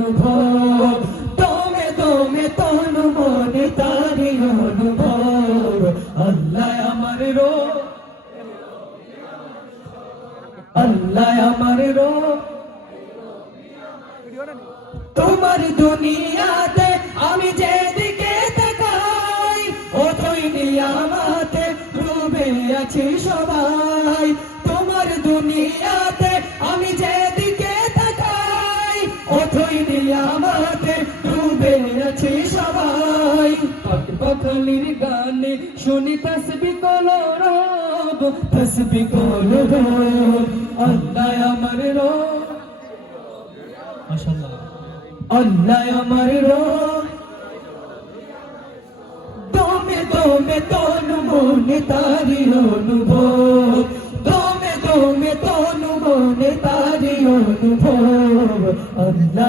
অনুভব, দমে দমে তনু মনে তারি অনুভব। আল্লাহ আমার রব, আল্লাহ আমার রব, তোমার দুনিয়াতে আমি যেদিকে তাকাই, ওই নিয়ামতে ডুবে আছি সবাই। তোমার দুনিয়াতে আমি যেদিকে তাকাই, ওই নিয়ামতে ডুবে আছি সবাই। পাখালির গানে শুনি তসবিহ কলরব, তসবিহ কলরব। আল্লাহ আমার রব, মাশাআল্লাহ, আল্লাহ আমার রব, দমে দমে তনু মনে তারি অনুভব, দমে দমে তনু মনে তারি অনুভব। আল্লাহ